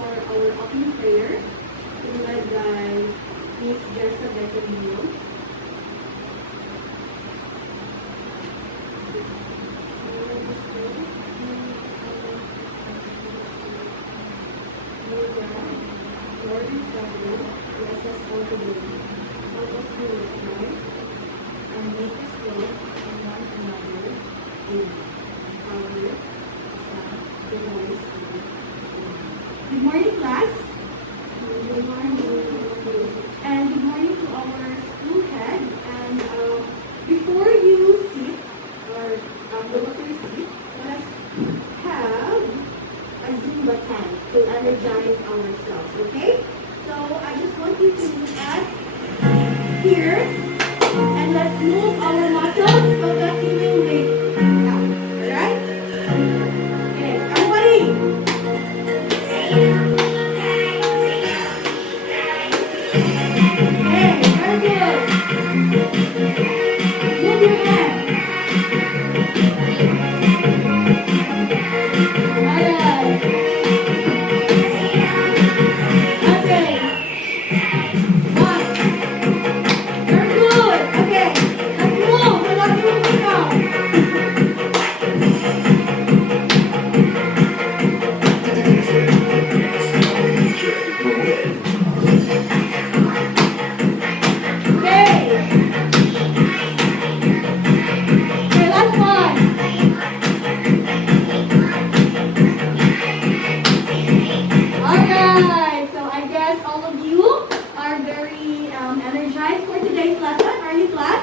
for our opening prayer, led by Miss Jessa Beckenville. Lord, we thank you. Bless us all today. Help us be with life and make us grow in one another. Amen. Father, Son, the Holy Spirit. Amen. Good morning, class. Good morning. And good morning to our school head. And before you sit or go up to your seat, let us have a Zumba time to energize ourselves, okay? So I just want you to look at here and let's move our muscles so that we will wake up. Alright? Okay, everybody! Okay, very good. Move your hand. Alright. Okay. One. Very good. Okay. Let's move. We're not moving now. Okay. Okay, last one. Alright. So I guess all of you are very energized for today's lesson. Are you, class?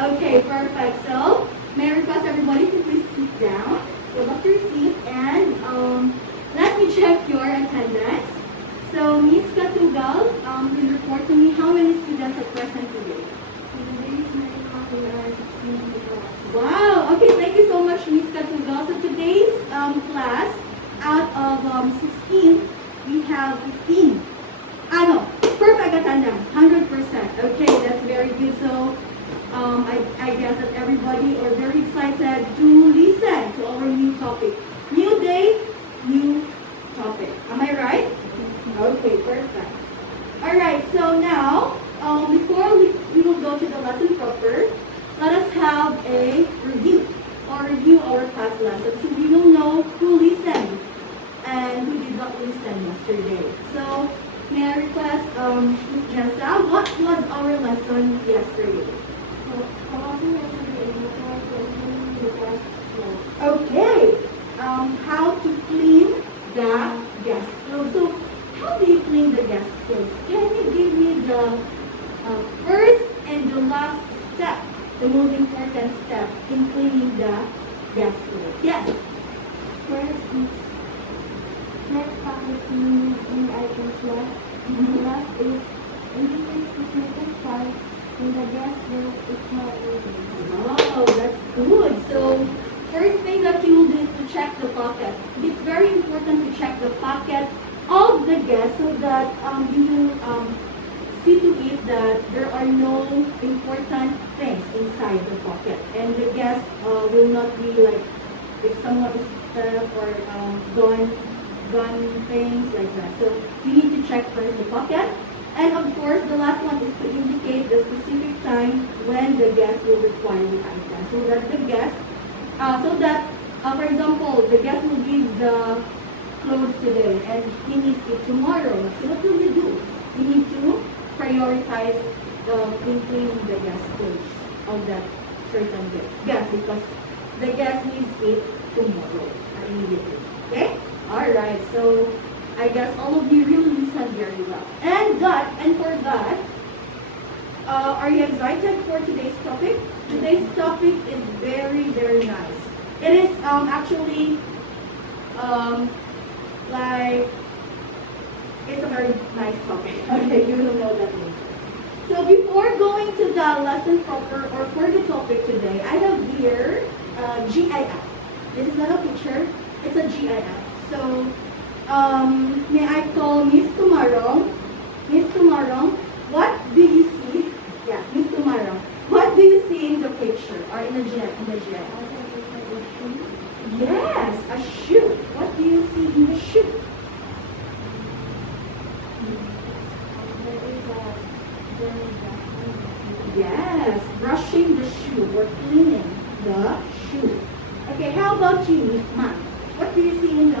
Okay, perfect. So, may I request everybody to please sit down, go back to your seat, and let me check your attendance. So, Miss Katugal, will report to me how many students are present today. Wow! Okay, thank you so much, Miss Katugal. So, today's class, out of 16, we have 15. No, perfect attendance, 100%. Okay, that's very good. So, I guess that everybody are very excited to listen to our new topic. New day, new topic. Am I right? Okay, perfect. Alright, so now, before we will go to the lesson proper, let us have a review or review our past lessons so we will know who listened and who did not listen yesterday. So, may I request Ms. Jessa, what was our lesson yesterday? Okay. How to clean the gas stove. So, how do you clean the gas stove? Can you give me the first and the last step, the most important step in cleaning the gas stove? Yes. First is check packaging and items left. The last is indicate specific part in the gas stove is not working. Wow, that's good. So, first thing that you will do is to check the pocket. It's very important to check the pocket of the gas so that you will see to it that there are no important things inside the pocket. And the gas will not be like if someone is theft or gun things like that. So you need to check first the pocket. And of course, the last one is to indicate the specific time when the guest will require the item. So that the guest, for example, the guest will give the clothes today and he needs it tomorrow. So what will you do? You need to prioritize in cleaning the guest clothes of that certain guest because the guest needs it tomorrow or immediately. Okay? Alright, so I guess all of you really listened very well. And for that, are you excited for today's topic? Today's topic is very, very nice. It is actually like it's a very nice topic. Okay, you will know that later. So before going to the lesson proper or for the topic today, I have here GIF. This is not a picture, it's a GIF. So may I call Miss Tumarong? Miss Tumarong, what do you see? Yeah, Miss Tumarong. What do you see in the picture or in the GIF? Yes, a shoe. What do you see in the shoe?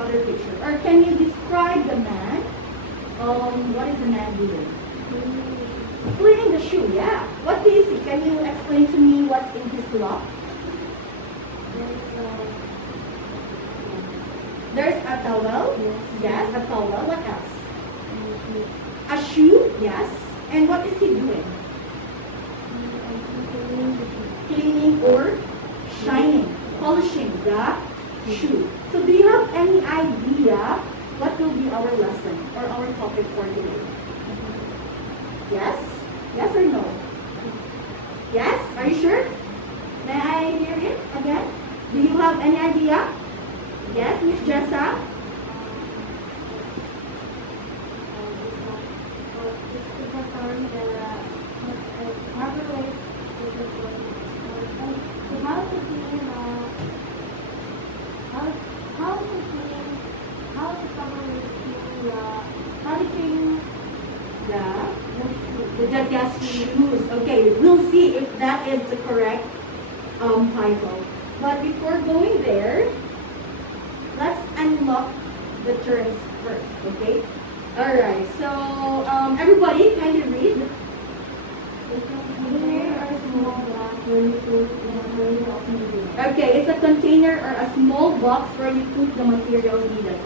other picture. Or can you describe the man? What is the man doing? Cleaning the shoe, yeah. What do you see? Can you explain to me what's in his glove? There's a towel. Yes, a towel. What else? A shoe. Yes. And what is he doing? Cleaning or shining, polishing the shoe. So do you have any idea what will be our lesson or our topic for today? Yes? Yes or no? Yes? Are you sure? May I hear it again? Do you have any idea? Yes, Miss Jessa? The gas shoes. Okay, we'll see if that is the correct title. But before going there, let's unlock the terms first, okay? Alright, so everybody kindly read. Okay, it's a container or a small box where you put the materials needed.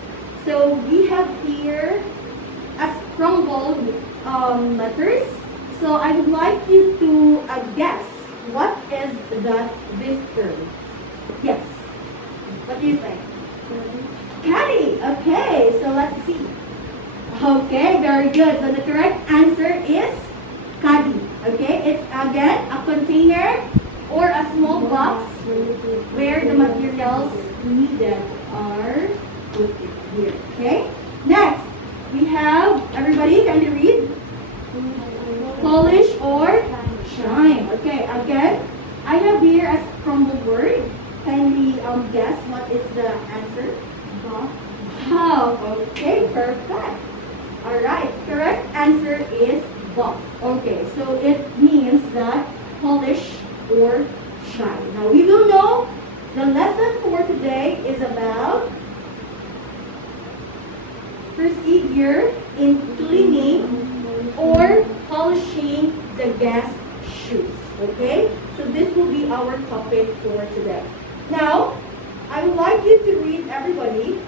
So we have here a scrambled letters. So I would like you to guess what is this term. Yes. What do you think? Caddy. Okay, so let's see. Okay, very good. So the correct answer is caddy. Okay, it's again a container or a small box where the materials needed are put here. Okay. Next, we have everybody. Can you read? Polish or shine. Okay. Again, I have here a scrambled word. Can we guess what is the answer? Buff. Okay, perfect. All right, correct answer is buff. Okay, so it means that polish or shine. Now we will know the lesson for today is about procedure in cleaning or polishing the guest shoes. Okay, so this will be our topic for today. Now, I would like you to read, everybody,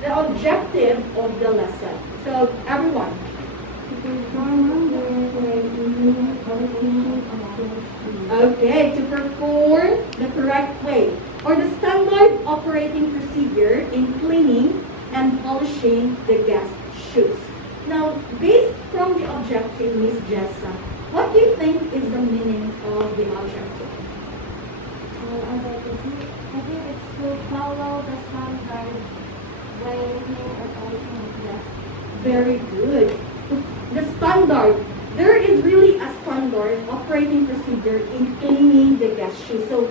the objective of the lesson. So, everyone. Okay, to perform the correct way or the standard operating procedure in cleaning and polishing the guest shoes. Now, based from the objective, Miss Jessa, what do you think is the meaning of the objective? I think it's to follow the standard way or polishing dress. Very good. The standard. There is really a standard operating procedure in cleaning the guest shoes. So,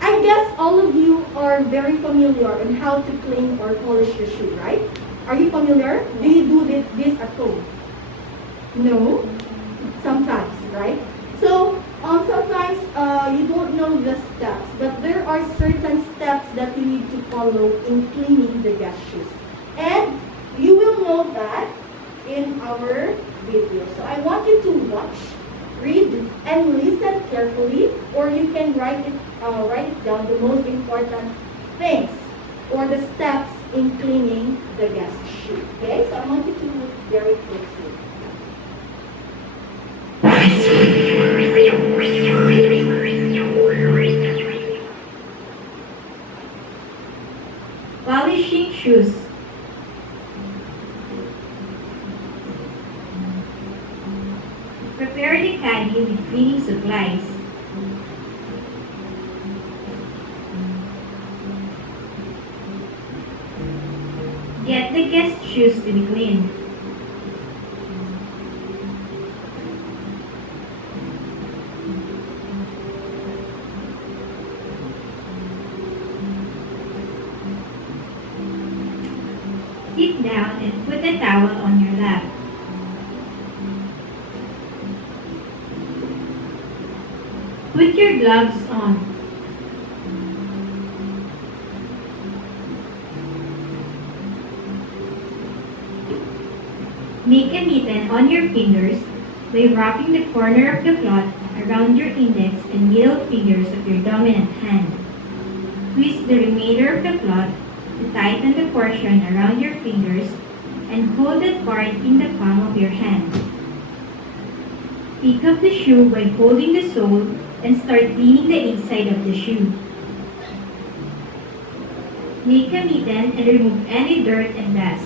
I guess all of you are very familiar on how to clean or polish your shoe, right? Are you familiar? Do you do this at home? No? Sometimes, right? So, sometimes you don't know the steps, but there are certain steps that you need to follow in cleaning the guest shoes. And you will know that in our video. So I want you to watch, read, and listen carefully, or you can write it down, the most important things or the steps in cleaning the guest shoe. Okay? So I want you to look very closely. Polishing shoes. Prepare the caddy with cleaning supplies. Get the guest shoes to be cleaned. Sit down and put a towel on your lap. Put your gloves on. Make a mitten on your fingers by wrapping the corner of the cloth around your index and middle fingers of your dominant hand. Twist the remainder of the cloth to tighten the portion around your fingers and hold that part in the palm of your hand. Pick up the shoe by holding the sole and start cleaning the inside of the shoe. Make a mitten and remove any dirt and dust.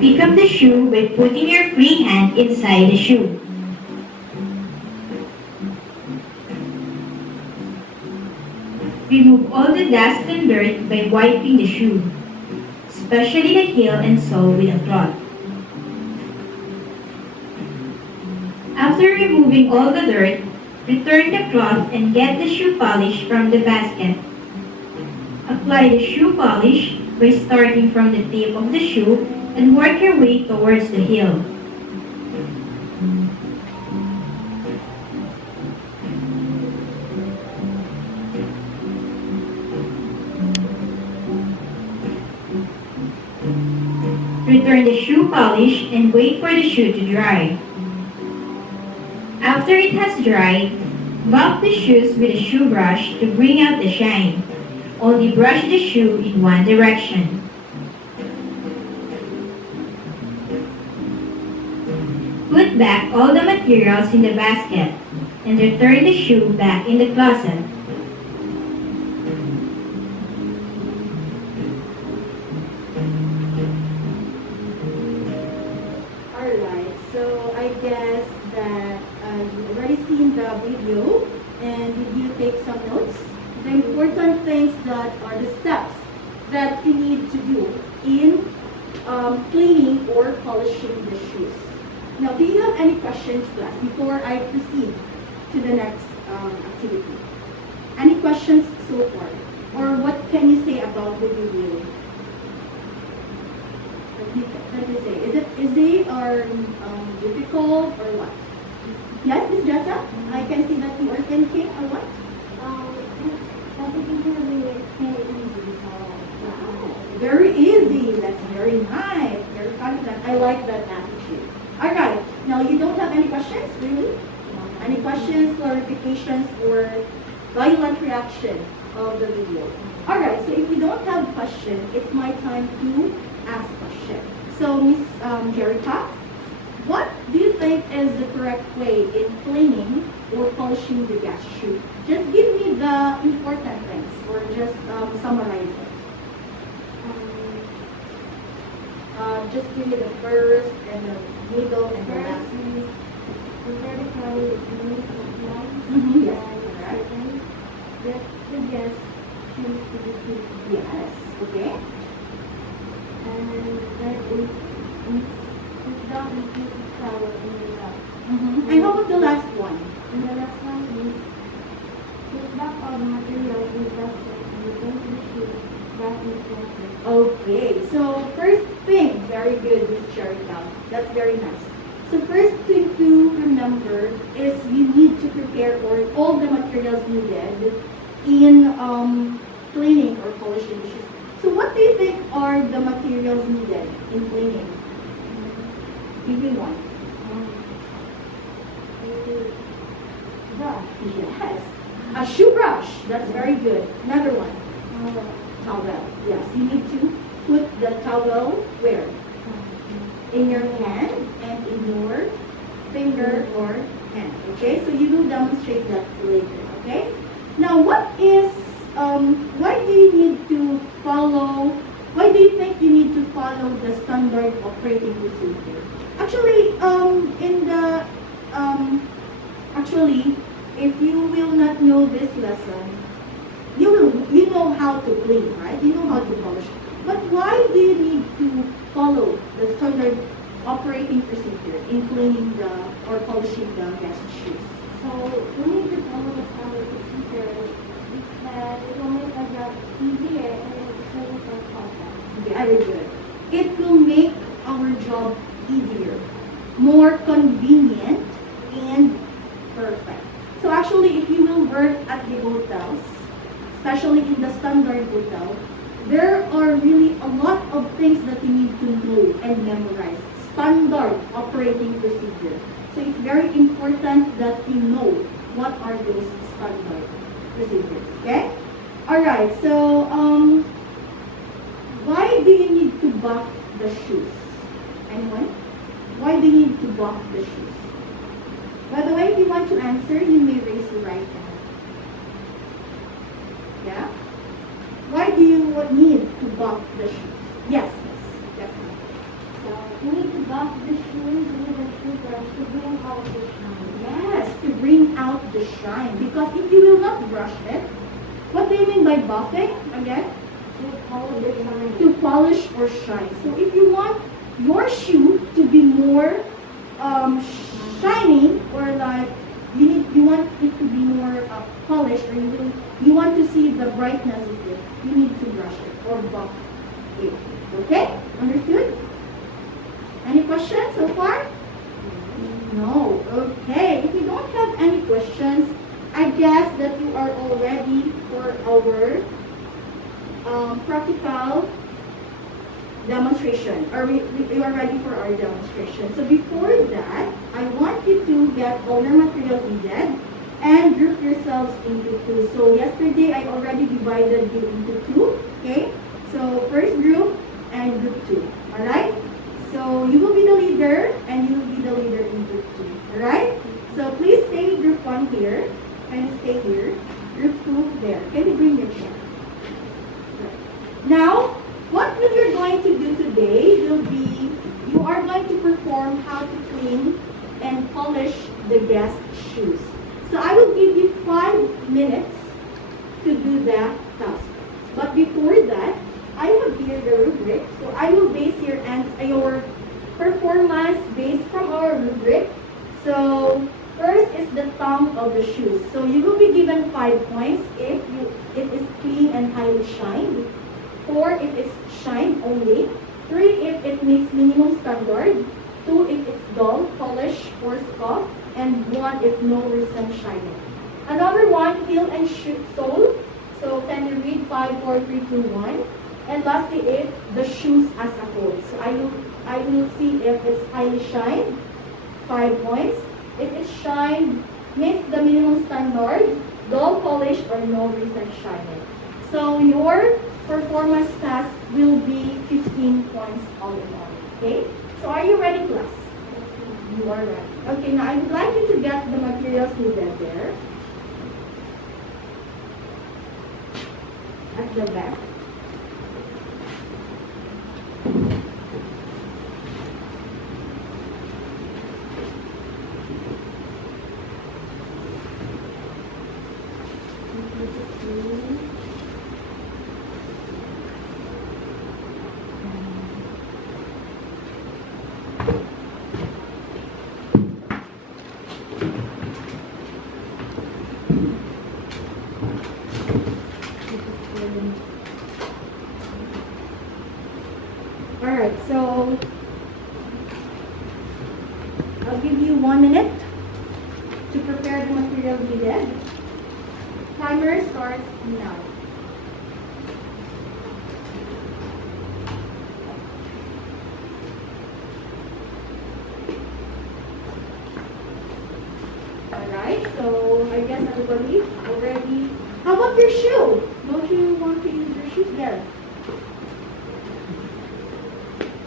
Pick up the shoe by putting your free hand inside the shoe. Remove all the dust and dirt by wiping the shoe, especially the heel and sole with a cloth. After removing all the dirt, return the cloth and get the shoe polish from the basket. Apply the shoe polish by starting from the tip of the shoe and work your way towards the heel. Return the shoe polish and wait for the shoe to dry. After it has dried, buff the shoes with a shoe brush to bring out the shine. Only brush the shoe in one direction. Put back all the materials in the basket and return the shoe back in the closet. Alright, so I guess that you've already seen the video, and did you take some notes? The important things that are the steps that you need to do in cleaning or polishing the shoes. Now, do you have any questions, class, before I proceed to the next activity? Any questions so far? Or what can you say about the video? What do you say? Is it easy or difficult or what? Yes, Miss Jessa? I can see that you are thinking or what? Very easy. That's very nice. Very confident. I like that attitude. All right. Now, you don't have any questions, really? Any questions, clarifications, or violent reaction of the video? All right. So if you don't have questions, it's my time to ask questions. So, Miss Jerica, what do you think is the correct way in cleaning or polishing the gas shoe? Just give me the important things, or just summarize it. Just give me the first and the middle and the last. Yes, correct. Get the gas shoes to be clean. Yes, okay. And then sit down and put the towel in the lap. And how about the last one? And the last one is put back all the materials in the basket and return to the shoe back in the closet. Okay, so first thing, very good, Miss Jerica. That's very nice. So first thing to remember is you need to prepare all the materials needed in cleaning or polishing the shoes. So what do you think are the materials needed in cleaning? Give me one. Brush. Yes. A shoe brush. That's very good. Another one. Towel. Yes. You need to put the towel where? In your hand and in your finger or hand. Okay? So you will demonstrate that later. Okay? Now why do you need to follow, why do you think you need to follow the standard operating procedure? Actually, if you will not know this lesson, you know how to clean, right? You know how to polish. But why do you need to follow the standard operating procedure in cleaning or polishing the gas shoes? So we need to follow the standard procedure because it will make our job easier and it will save us our process. Very good. It will make our job easier, more convenient, and work at the hotels, especially in the standard hotel, there are really a lot of things that you need to know and memorize. Standard operating procedure. So it's very important that you know what are those standard procedures. Okay? Alright, so why do you need to buff the shoes? Anyone? Why do you need to buff the shoes? By the way, if you want to answer, you may raise your right hand. Yeah? Why do you need to buff the shoes? Yes, yes, ma'am. So you need to buff the shoes with the toothbrush to bring out the shine. Yes, to bring out the shine. Because if you will not brush it, what do you mean by buffing again? To polish the shine. To polish or shine. So if you want your shoe to be more shiny, or like you want it to be more polished, or you want to see the brightness of it, you need to brush it or buff it. Okay? Understood? Any questions so far? No. Okay. If you don't have any questions, I guess that you are all ready for our practical demonstration, or we are ready for our demonstration. So before that, I want you to get all your materials needed and group yourselves into two. So yesterday, I already divided you into two, okay? So first group and group two, all right? So you will be the leader and you will be the leader in group two, all right? So please stay group one here, and stay here. Group two there. Can you bring your chair? Right. Now, what you're going to do today will be, you are going to perform how to clean and polish the guest shoes. So I will give you 5 minutes to do that task. But before that, I have here the rubric. So I will base your performance based from our rubric. So first is the thumb of the shoes. So you will be given 5 points if it is clean and highly shined. 4 if it's shine only. 3 if it meets minimum standard. 2 if it's dull, polish, or scuff. And 1 if no recent shining. Another one, heel and sole. So can you read 5, 4, 3, 2, 1? And lastly, if the shoes as a whole. So I will see if it's highly shined, 5 points. If it's shined, meets the minimum standard, dull polish, or no recent shining. So your performance task will be 15 points all in all. Okay? So are you ready, class? You are ready. Okay, now I would like you to get the materials needed there. At the back. Alright, so I'll give you 1 minute to prepare the material needed. Timer starts now. Alright, so I guess everybody already. How about your shoe? Don't you want to use your shoes there?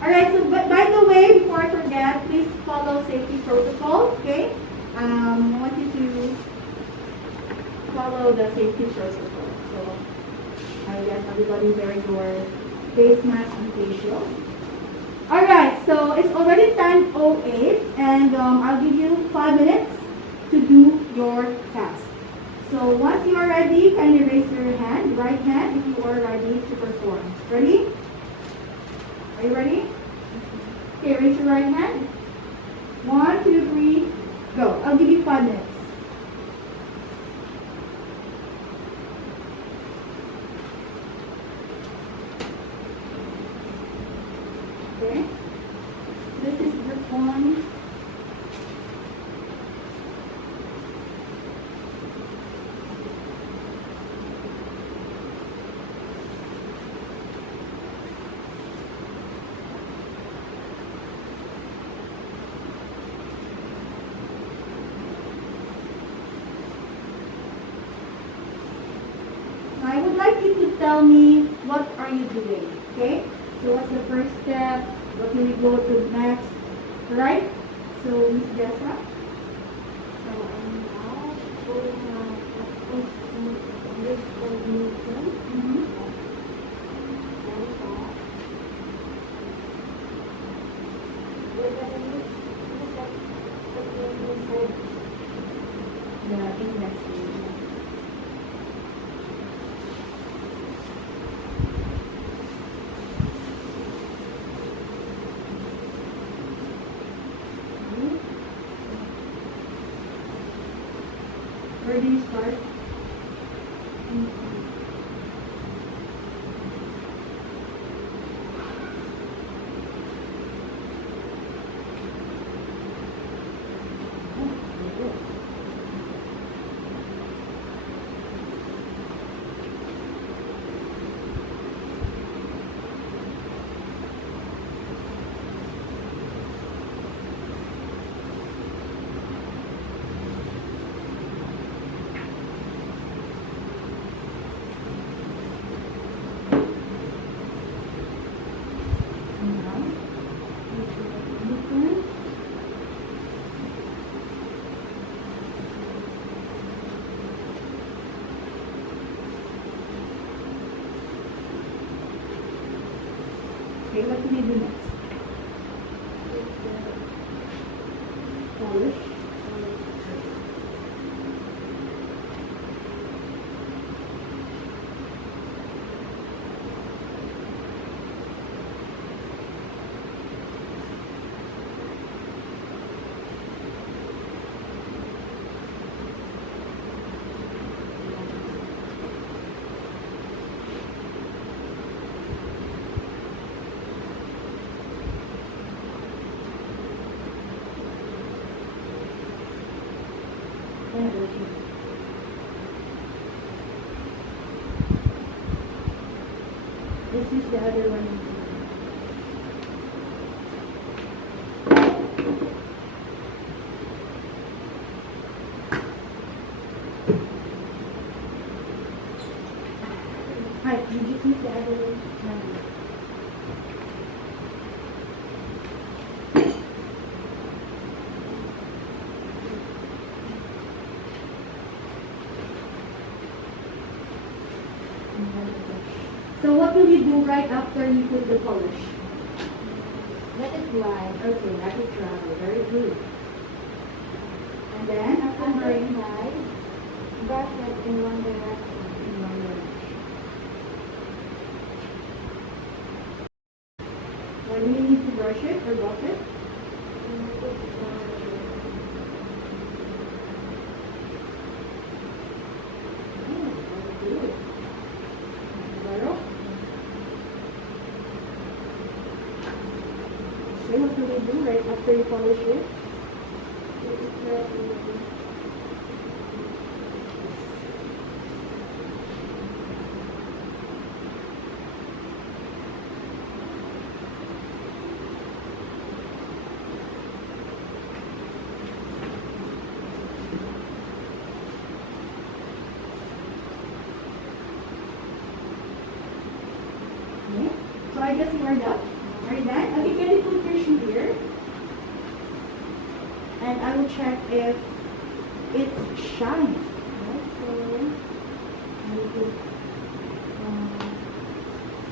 Alright, so but by the way, before I forget, please follow safety protocol, okay? I want you to follow the safety protocol. So I guess everybody wearing your face mask and face shield. Alright, so it's already 10:08 and I'll give you 5 minutes to do your task. So once you are ready, kindly raise your hand, right hand, if you are ready to perform. Ready? Are you ready? Okay, raise your right hand. 1, 2, 3, go. I'll give you 5 minutes. Okay. This is group 1. tell me what are you doing. Okay? So what's the first step? What will we go to next? Right? So Miss Jessa? So I'm now going this combination. Mm-hmm. Like that. We're gonna use inside. The index. Where do you start? Okay, what do we do next? Polish. This is the other one. Hi, you just need the other one. So what will you do right after you put the polish? Let it dry. Okay, let it dry. Very good. And then after After drying, it dry, brush it in one direction. in one direction. Why do you need to brush it or buff it? Very good. Claro. Okay, what do we do right after you polish it? Okay. So I guess you are done. Are you done? Okay, can you put your shoe here? And I will check if it's shiny. Right, so I will put,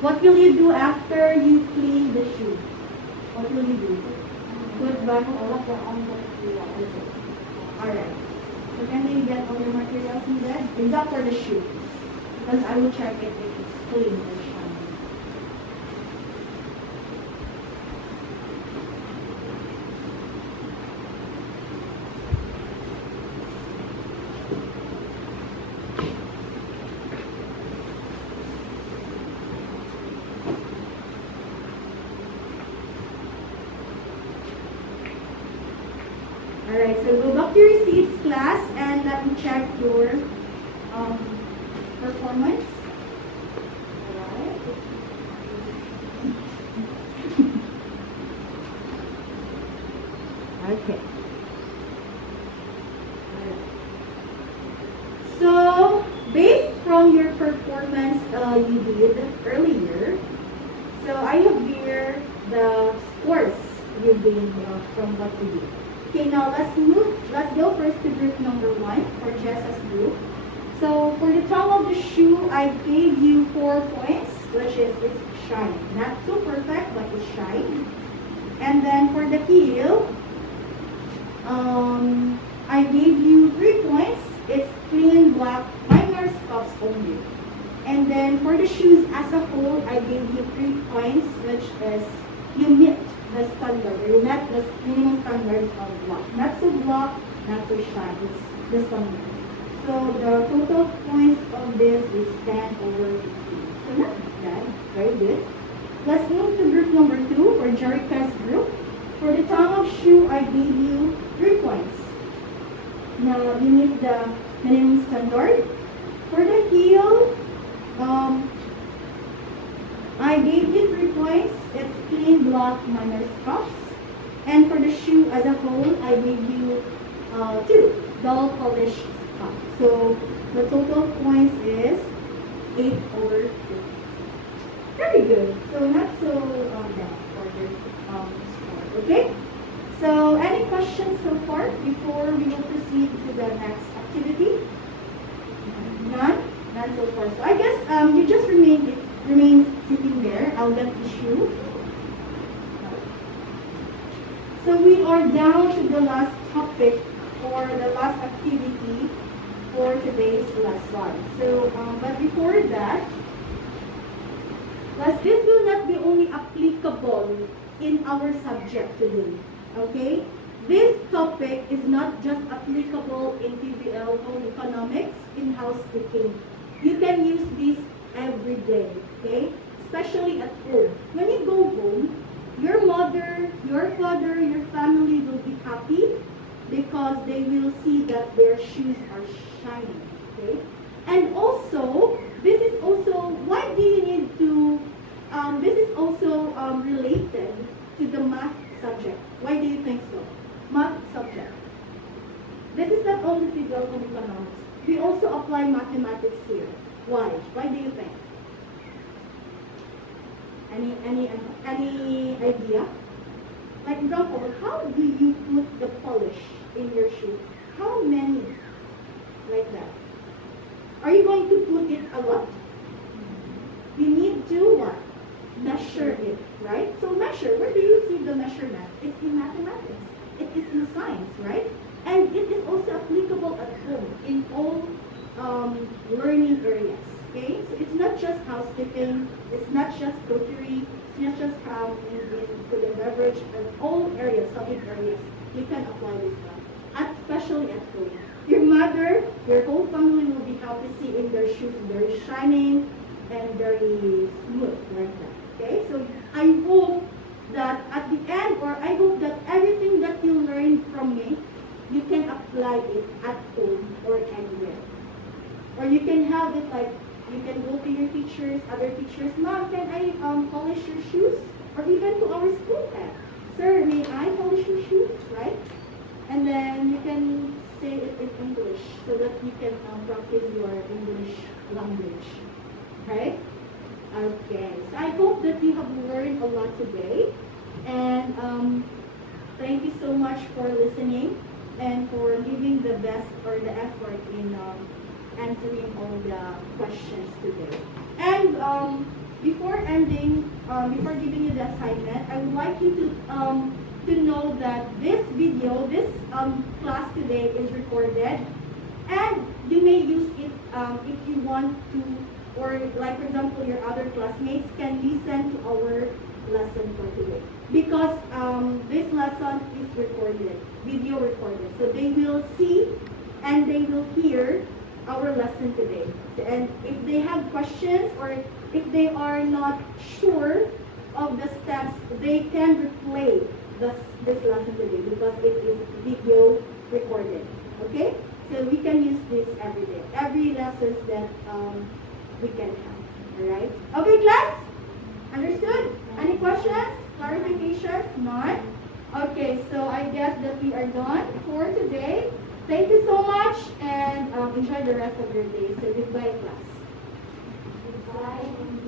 what will you do after you clean the shoe? What will you do? Put back all of the materials. Alright. So can you get all your materials in there? Except for the shoe. Because I will check if it's clean or shiny. Alright, so go back to your seats, class, and let me check your performance. Alright. Okay. Alright. So, based from from your performance you did earlier. So I have here the scores you gained from what you did. Okay, now let's go first to group number 1 for Jessa's group. So for the top of the shoe, I gave you 4 points, which is it's shine. Not so perfect, but it's shine. And then for the heel, I gave you 3 points. It's clean, black, minor scuffs only. And then for the shoes as a whole, I gave you 3 points, which is you met the standard, or you met the minimum standards of black. Not so black, not so shine. It's the standard. So the total points of this is 10 over 15. So not bad, very good. Let's move to group number 2 for Jerica's group. For the time of shoe, I gave you 3 points. Now you meet the minimum standard. For the heel, I gave you 3 points. It's clean, black, minor scuffs. And for the shoe as a whole, I gave you 2 dull polish scuffs. So the total points is 8 over 15. Very good. So not so bad for the score. Okay. So any questions so far before we will proceed to the next activity? None? None so far. So I guess you just remain sitting there. I'll get the shoe. So we are down to the last topic or the last activity for today's lesson. So, but before that, this will not be only applicable in our subject today. Okay? This topic is not just applicable in TVL, home economics, in housekeeping. You can use this every day, okay? Especially at home. When you go home, your mother, your father, your family will be happy because they will see that their shoes are shining, okay? And also, this is also, why do you need to, this is also related to the math subject. Why do you think so? Math subject. This is not only trivial home economics. We also apply mathematics here. Why? Why do you think? Any idea? Like example, how do you put the polish in your shoe? How many? Like that. Are you going to put it a lot? You need to what? Measure it, right? So measure, where do you see the measurement? It's in mathematics. It is in science, right? And it is also applicable at home in all learning areas, okay? So it's not just housekeeping, it's not just cookery, it's not just in food and beverage, and all areas, subject areas, you can apply this one, especially at home. Your mother, your whole family will be happy seeing their shoes very shining and very smooth like that. Okay, so I hope that at the end, or I hope that everything that you learn from me, you can apply it at home or anywhere. Or you can have it like, you can go to your teachers, other teachers, Mom, can I polish your shoes? Or even to our school head, Sir, may I polish your shoes, right? And then you can say it in English so that you can practice your English language, right? Okay, so I hope that you have learned a lot today, and thank you so much for listening and for giving the best or the effort in answering all the questions today. And before ending, before giving you the assignment, I would like you to know that this video, this class today is recorded, and you may use it if you want to. Or like for example, your other classmates can listen to our lesson for today. Because this lesson is recorded, video recorded. So they will see and they will hear our lesson today. And if they have questions or if they are not sure of the steps, they can replay this lesson today because it is video recorded. Okay? So we can use this every day. Every lessons that we can have. Alright? Okay, class? Understood? Any questions? Clarifications? None? Okay, so I guess that we are done for today. Thank you so much and enjoy the rest of your day. So goodbye, class. Y and Z.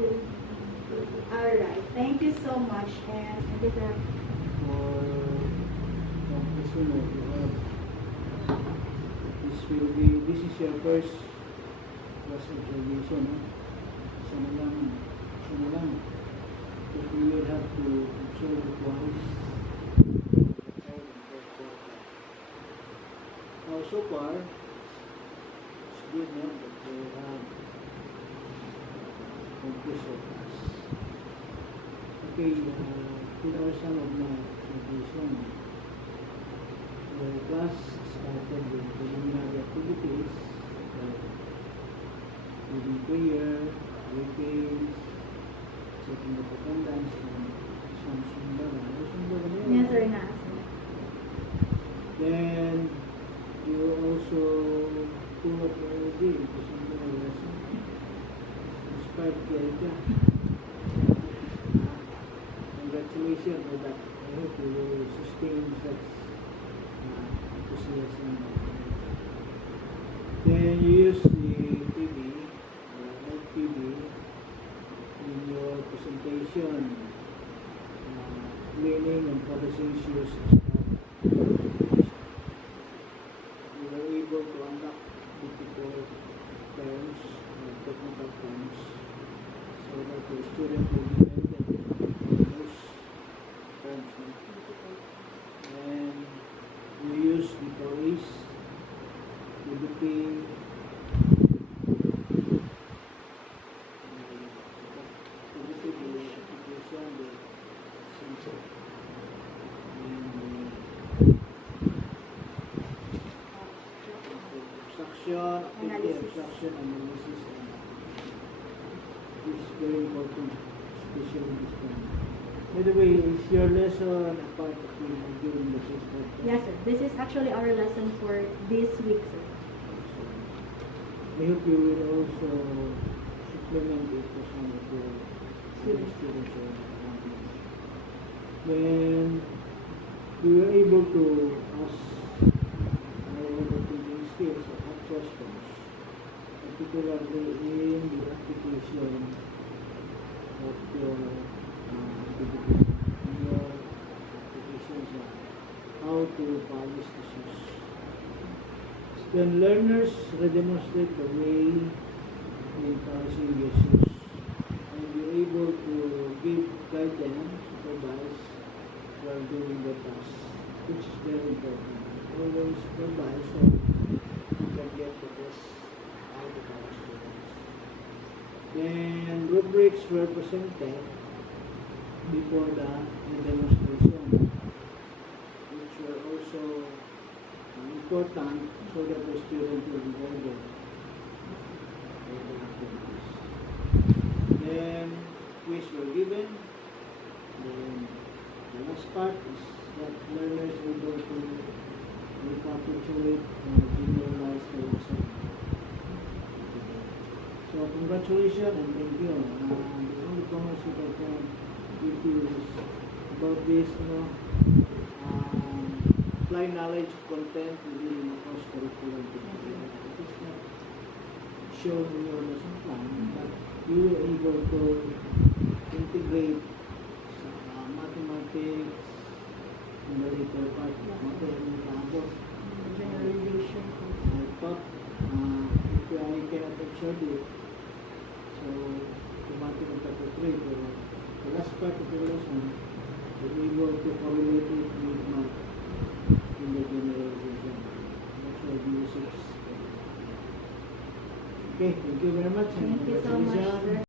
Alright, thank you so much. And Okay, sir. For kasunod, you have this is your first class observation, no? Isa na lang. Because we will have to observe it twice. Third and fourth quarter. Now, so far, it's good, no? That they have completed class. Okay, here are some of my observation. The class started with preliminary activities like reading prayer, readings, checking the attendance, and some sundara. yes, sir, na. Then you also do what you already did, the sundara lesson. Inspired ka. Congratulations for that. I hope you will sustain such enthusiasm. Then you use the TV, live TV, in your presentation, cleaning and polishing shoes. You were able to unlock difficult terms, technical terms, so that the student will be guided on those terms. And we use the police, the obstruction analysis, and this is very important, especially in this time. By the way, is your lesson a part of the module in the system? Yes, sir. This is actually our lesson for this week, sir. I hope you will also supplement it to some of the students. Then we were able to ask our thinking skills or ask questions, particularly in the application of your activities, in your applications on how to polish the shoes. Then learners demonstrate the way in polishing your shoes, and you're able to guide them, supervise while doing the task, which is very important. Always supervise so you can get the best out of our students. Then rubrics were presented before the demonstration, which were also important so that the student will be guided by the activities. Then quiz were given. Then the last part is that learners are able to recapitulate or generalize the lesson. So congratulations and thank you. The only comments that I can give you is about this, apply knowledge content within the course curriculum. It is not shown in your lesson plan, but you were able to integrate mathematics in the later part. Generalization. I thought if I cannot observe it, so automatic interpret the last part of the lesson, you're able to correlate it with math in the generalization. That's why we use it. Okay, thank you very much. Thank you so much, Congratulations. sir.